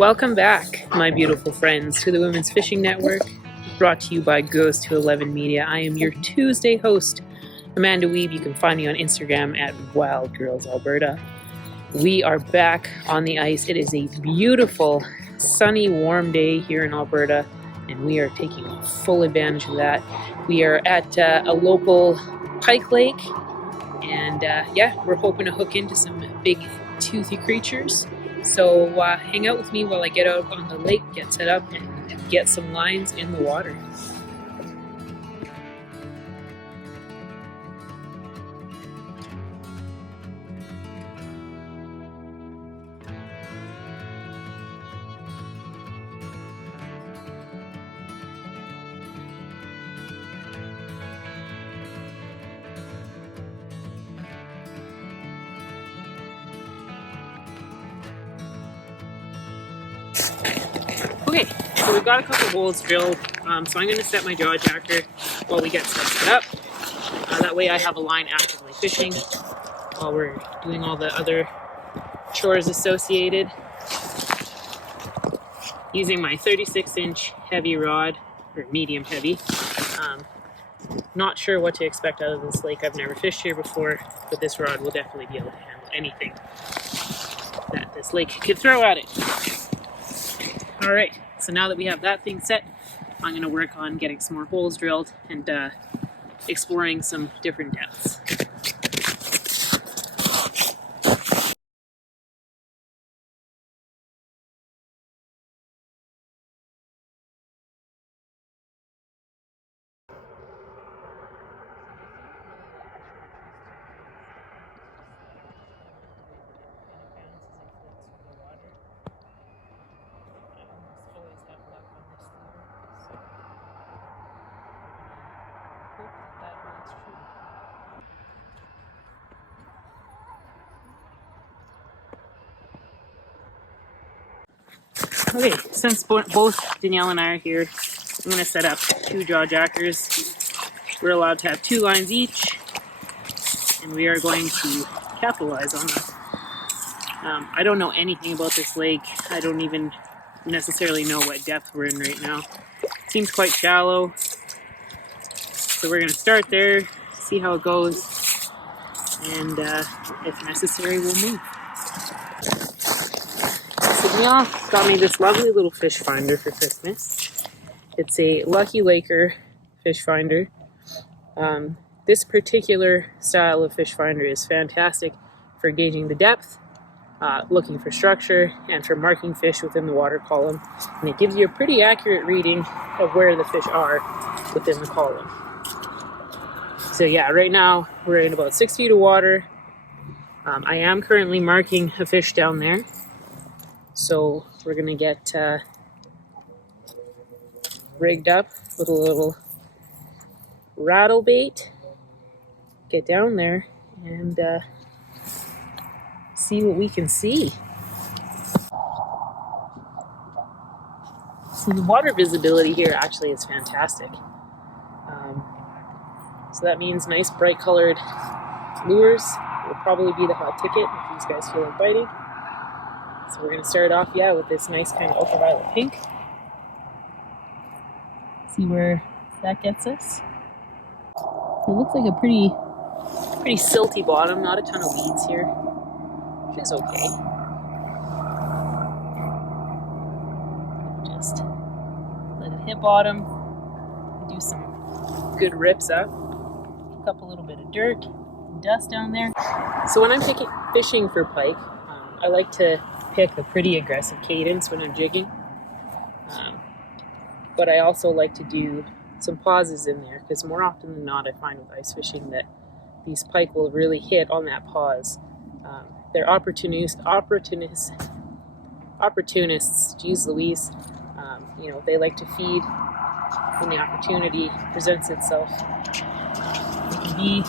Welcome back, my beautiful friends, to the Women's Fishing Network, brought to you by Goes to 11 Media. I am your Tuesday host, Amanda Weeb. You can find me on Instagram at Wild Girls Alberta. We are back on the ice. It is a beautiful, sunny, warm day here in Alberta, and we are taking full advantage of that. We are at a local pike lake, and we're hoping to hook into some big, toothy creatures. So hang out with me while I get out on the lake, get set up, and get some lines in the water. Okay, so we've got a couple holes drilled, so I'm going to set my jaw jacker while we get stuff set up. That way I have a line actively fishing while we're doing all the other chores associated. Using my 36-inch heavy rod, or medium heavy. Not sure what to expect out of this lake. I've never fished here before, but this rod will definitely be able to handle anything that this lake could throw at it. Alright, so now that we have that thing set, I'm going to work on getting some more holes drilled and exploring some different depths. Okay, since both Danielle and I are here, I'm going to set up two jaw jackers. We're allowed to have 2 lines each, and we are going to capitalize on that. I don't know anything about this lake. I don't even necessarily know what depth we're in right now. It seems quite shallow, so we're going to start there, see how it goes, and if necessary, we'll move. Danielle got me this lovely little fish finder for Christmas. It's a Lucky Laker fish finder. This particular style of fish finder is fantastic for gauging the depth, looking for structure, and for marking fish within the water column. And it gives you a pretty accurate reading of where the fish are within the column. So yeah, right now we're in about 6 feet of water. I am currently marking a fish down there. So we're going to get rigged up with a little rattle bait, get down there, and see what we can see. So the water visibility here actually is fantastic. So that means nice bright colored lures will probably be the hot ticket if these guys feel like biting. So we're going to start off, with this nice kind of ultraviolet pink. See where that gets us. So it looks like a pretty silty bottom, not a ton of weeds here, which is okay. Just let it hit bottom, do some good rips up, pick up a little bit of dirt, dust down there. So when I'm fishing for pike, I like to pick a pretty aggressive cadence when I'm jigging, but I also like to do some pauses in there, because more often than not I find with ice fishing that these pike will really hit on that pause. They're opportunists, geez Louise. They like to feed when the opportunity presents itself. They can be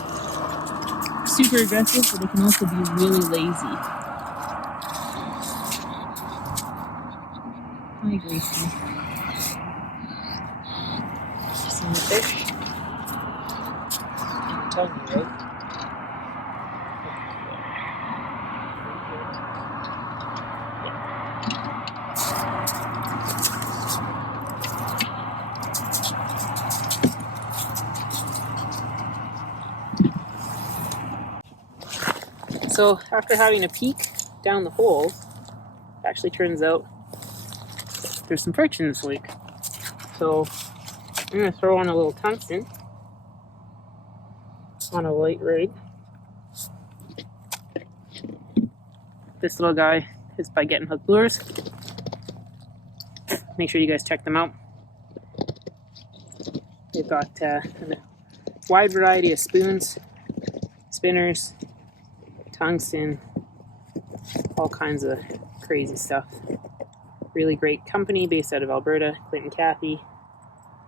super aggressive, but they can also be really lazy. Hi, Gracie. Seen the fish? You can tell me, right? So after having a peek down the hole, it actually turns out there's some perch in this lake. So I'm going to throw on a little tungsten on a light rig. This little guy is by Getting Hooked Lures. Make sure you guys check them out. They've got a wide variety of spoons, spinners, tungsten, all kinds of crazy stuff. Really great company based out of Alberta. Clint and Kathy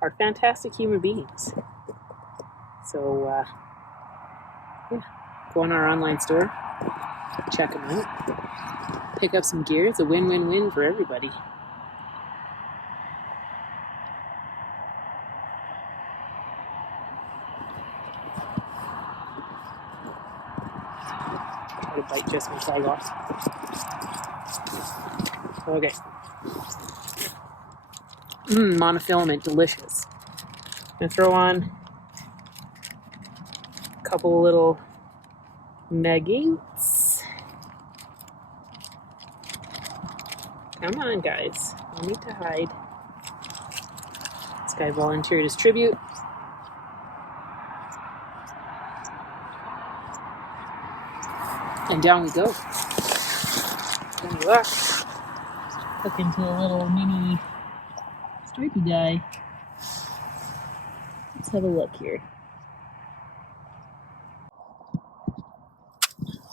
are fantastic human beings. So yeah, go on our online store, check them out, pick up some gear. It's a win-win-win for everybody. Try to bite just my flag off. Okay. Monofilament, delicious. I'm gonna throw on a couple little nuggets. Come on, guys. No need to hide. This guy volunteered his tribute. And down we go. Down we look. Hook into a little mini stripey guy. Let's have a look here.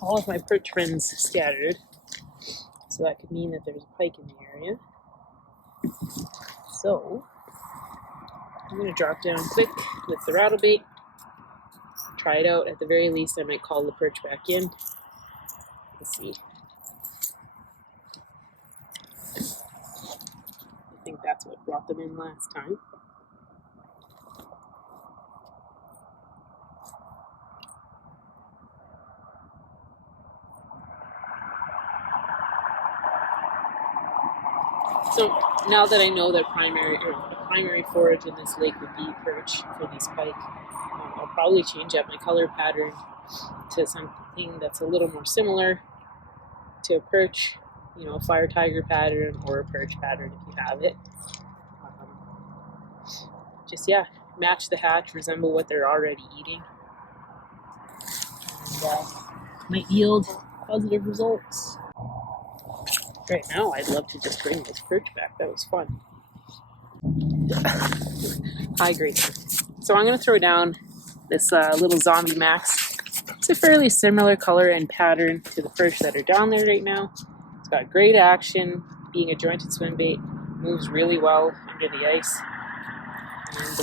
All of my perch friends scattered, so that could mean that there's a pike in the area. So I'm going to drop down quick with the rattle bait, try it out. At the very least, I might call the perch back in. Let's see. I think that's what brought them in last time. So now that I know that primary forage in this lake would be perch for these pike, I'll probably change up my color pattern to something that's a little more similar to a perch, you know, a fire tiger pattern or a perch pattern if you have it. Just, yeah, match the hatch, resemble what they're already eating, and might yield positive results. Right now, I'd love to just bring this perch back. That was fun. Hi, Grace. So I'm going to throw down this little Zombie Max. It's a fairly similar color and pattern to the perch that are down there right now. It's got great action, being a jointed swim bait, moves really well under the ice, and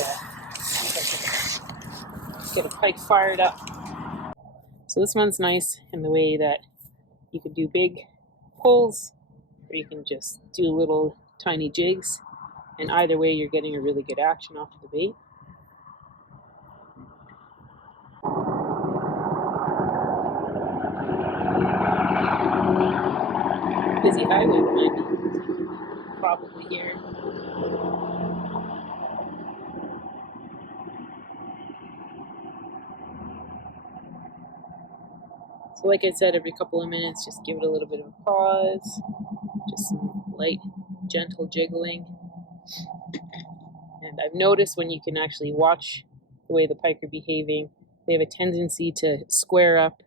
get a pike fired up. So this one's nice in the way that you can do big pulls, or you can just do little tiny jigs, and either way you're getting a really good action off of the bait. Busy highway behind me, probably here. So like I said, every couple of minutes, just give it a little bit of a pause, just some light, gentle jiggling. And I've noticed when you can actually watch the way the pike are behaving, they have a tendency to square up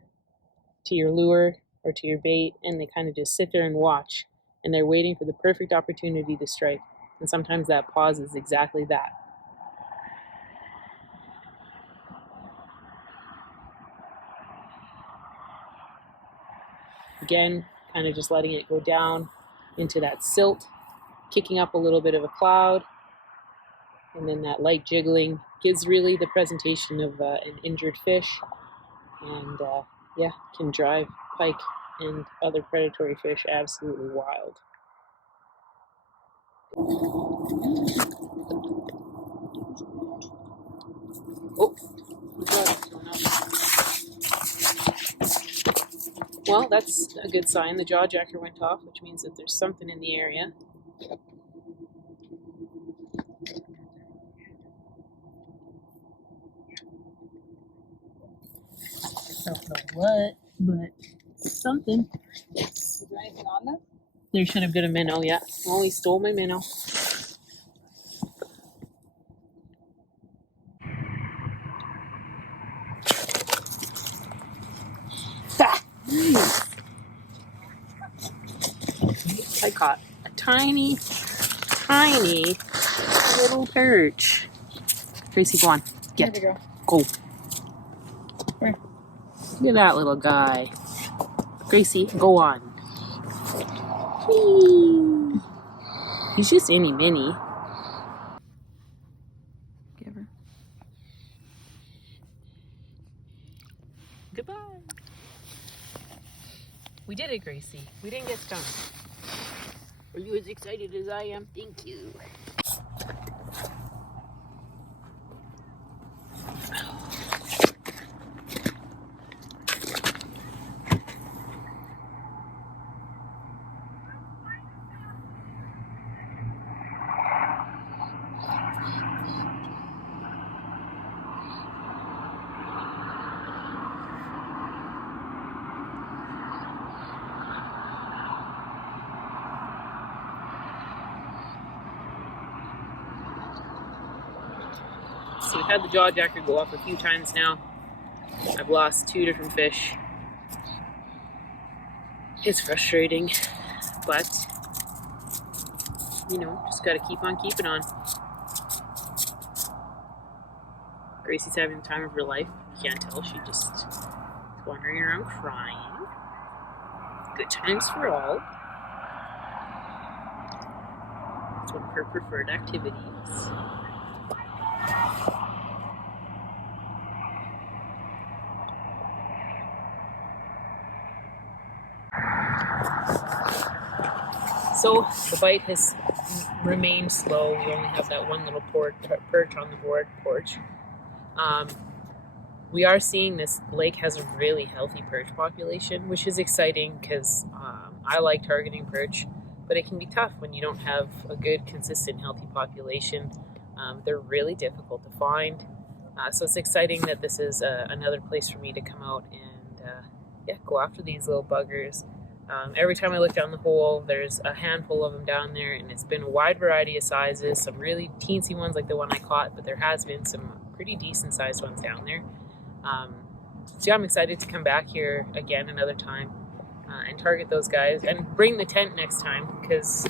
to your lure or to your bait, and they kind of just sit there and watch, and they're waiting for the perfect opportunity to strike. And sometimes that pause is exactly that. Again, kind of just letting it go down into that silt, kicking up a little bit of a cloud, and then that light jiggling gives really the presentation of an injured fish, and yeah, can drive pike and other predatory fish absolutely wild. Oh, well, that's a good sign. The jaw jacker went off, which means that there's something in the area. I don't know what, but something. Is there anything on this? There should have been a minnow, yeah. Oh, he stole my minnow. Nice. I caught a tiny little perch. Gracie, go on. Get. Here we Go. Where? Look at that little guy. Gracie, go on. Whee! He's just itty bitty. Give her. Goodbye. We did it, Gracie. We didn't get stung. Are you as excited as I am? Thank you. So we've had the jaw jacker go off a few times now. I've lost 2 different fish. It's frustrating, but you know, just gotta keep on keeping on. Gracie's having the time of her life. You can't tell, she just is wandering around crying. Good times for all. It's one of her preferred activities. So the bite has remained slow. We only have that one little perch on the porch. We are seeing this lake has a really healthy perch population, which is exciting because I like targeting perch, but it can be tough when you don't have a good, consistent, healthy population. They're really difficult to find. So it's exciting that this is another place for me to come out and go after these little buggers. Every time I look down the hole, there's a handful of them down there, and it's been a wide variety of sizes, some really teensy ones like the one I caught, but there has been some pretty decent sized ones down there. So yeah, I'm excited to come back here again another time and target those guys and bring the tent next time, because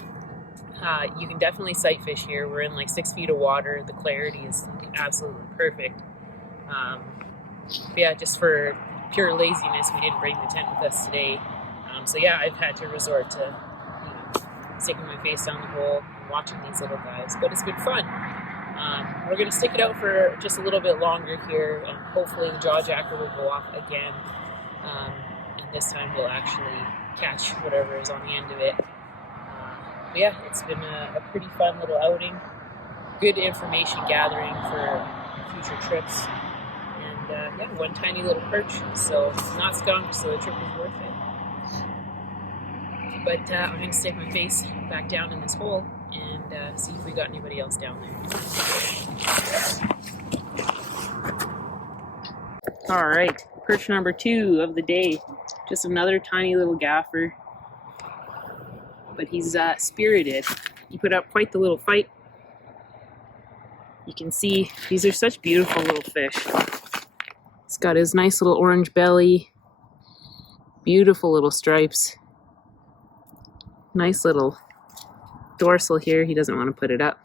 you can definitely sight fish here. We're in like 6 feet of water. The clarity is absolutely perfect. Yeah, just for pure laziness, we didn't bring the tent with us today. So yeah, I've had to resort to sticking my face down the hole and watching these little guys, but it's been fun. We're going to stick it out for just a little bit longer here, and hopefully the jaw jacker will go off again, and this time we'll actually catch whatever is on the end of it. But yeah, it's been a pretty fun little outing, good information gathering for future trips, and yeah, one tiny little perch, so not skunked, so the trip was worth it. But I'm going to stick my face back down in this hole and see if we got anybody else down there. All right, perch number 2 of the day. Just another tiny little gaffer, but he's spirited. He put up quite the little fight. You can see these are such beautiful little fish. He's got his nice little orange belly, beautiful little stripes. Nice little dorsal here. He doesn't want to put it up.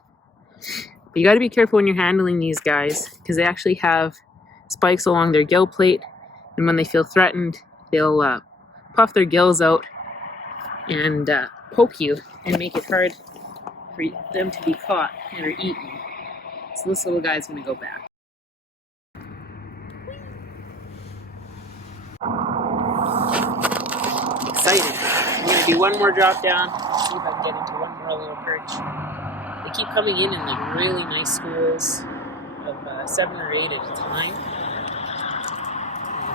But you got to be careful when you're handling these guys, because they actually have spikes along their gill plate, and when they feel threatened, they'll puff their gills out and poke you and make it hard for them to be caught or eaten. So this little guy's going to go back. Exciting. I'm going to do one more drop down, see if I can get into one more little perch. They keep coming in like really nice schools of 7 or 8 at a time.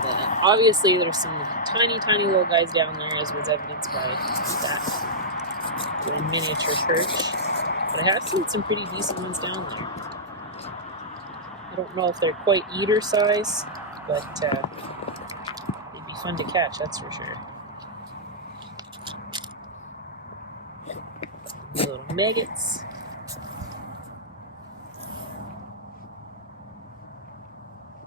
And obviously there's some tiny little guys down there, as was evidenced by that little miniature perch. But I have seen some pretty decent ones down there. I don't know if they're quite eater size, but they'd be fun to catch, that's for sure. maggots.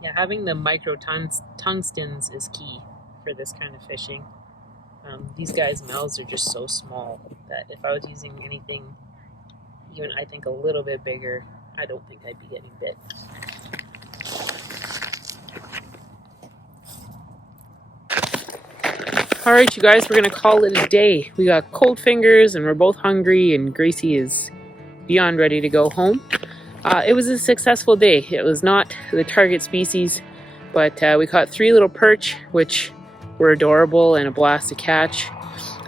Yeah, having the micro tungstens is key for this kind of fishing. These guys' mouths are just so small that if I was using anything even I think a little bit bigger, I don't think I'd be getting bit. All right, you guys, we're gonna call it a day. We got cold fingers and we're both hungry, and Gracie is beyond ready to go home. It was a successful day. It was not the target species, but we caught 3 little perch, which were adorable and a blast to catch.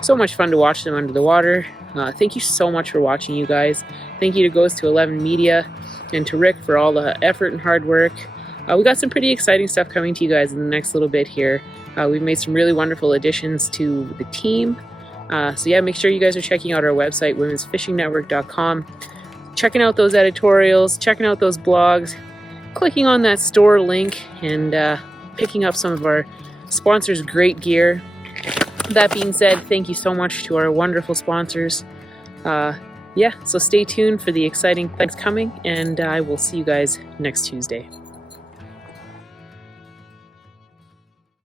So much fun to watch them under the water. Thank you so much for watching, you guys. Thank you to Goes to 11 Media and to Rick for all the effort and hard work. We got some pretty exciting stuff coming to you guys in the next little bit here. We've made some really wonderful additions to the team. So yeah, make sure you guys are checking out our website, womensfishingnetwork.com. Checking out those editorials, checking out those blogs, clicking on that store link, and picking up some of our sponsors' great gear. That being said, thank you so much to our wonderful sponsors. Yeah, so stay tuned for the exciting things coming, and I will see you guys next Tuesday.